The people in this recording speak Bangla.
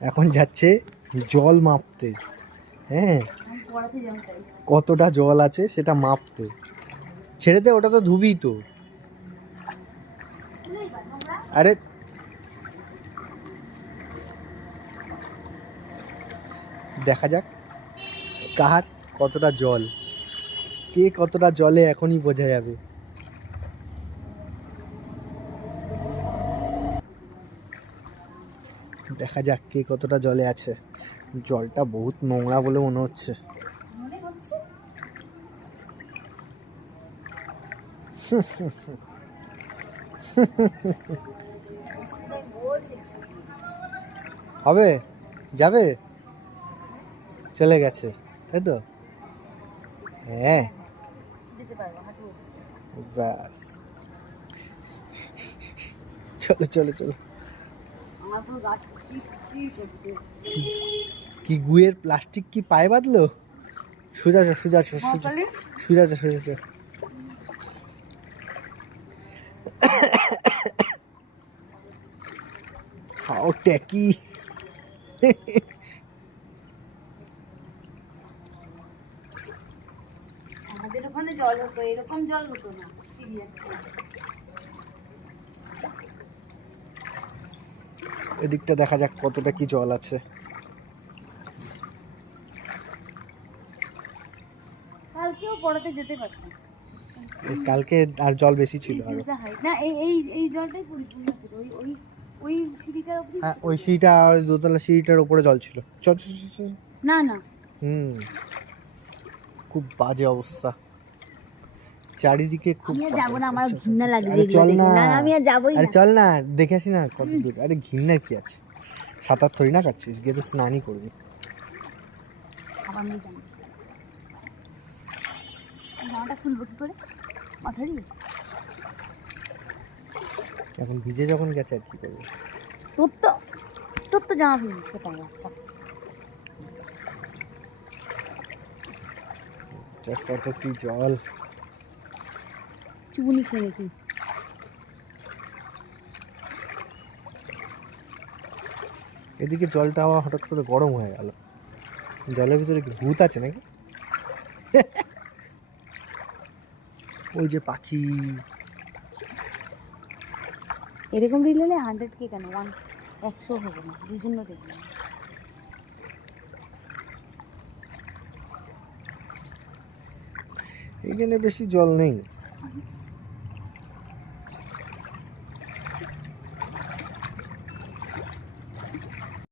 এখন যাচ্ছে জল মাপতে। হ্যাঁ, কতটা জল আছে সেটা মাপতে। ছেড়ে দে, ওটা তো ধুবি তো। আরে দেখা যাক কার কতটা জল, কে কতটা জলে এখনই বোঝা যাবে। দেখা যাক কে কতটা জলে আছে। জলটা বহুত নোংরা বলে মনে হচ্ছে। হবে, যাবে, চলে গেছে, তাই তো? হ্যাঁ, ব্যাস, চলো চলো চলো। কি গুয়ের প্লাস্টিক কি পায়ে বাঁধলো? সোজা সোজা সোজা সোজা সোজা। হাও ট্যাকি। আমাদের ওখানে জল হতো, এরকম জল হতো না। এদিকটা দেখা যাক কতটা কি জল আছে। কালকেও পড়াতে যেতে পারতাম। কালকে আর জল বেশি ছিল আরো। না, এই জলটাই পরিপূর্ণ ছিল। ওই ওই ওই সিঁড়িটার অবধি। হ্যাঁ, ওই সিঁড়িটা আর দোতলা সিঁড়িটার উপরে জল ছিল। চল চল চল চল। না না, খুব বাজে অবস্থা চারিদিকে, খুব আমি আর বাজে যাবো না, অবস্থা। আমার ঘৃণা লাগছে আরে এগুলো চল দেখে। না, না না, আমি আর যাবোই আরে না। চল না, দেখে আসি না কত দূর। আরে ঘৃণার কি আছে, সাঁতার থরি না কাটছিস, গিয়ে তো স্নানই করবি। খাবার নেই কেন? জামাটা খুলবো কি করে মাথা দিয়ে? এখন ভিজে যখন গেছে আর কি করবো। তোর তো জামা খুলবি কোথায় বাচ্চা? কত কি জল। চুবুনি খেয়ে নাকি? এদিকে জলটা আবার হঠাৎ করে গরম হয়ে গেল। জলের ভিতরে কি ভূত আছে নাকি? ওই যে পাখি। এরকম রিল হলে 100K কেন, 100 হবে না, দুজন্য দেখবে। এইখানে বেশি জল নেই।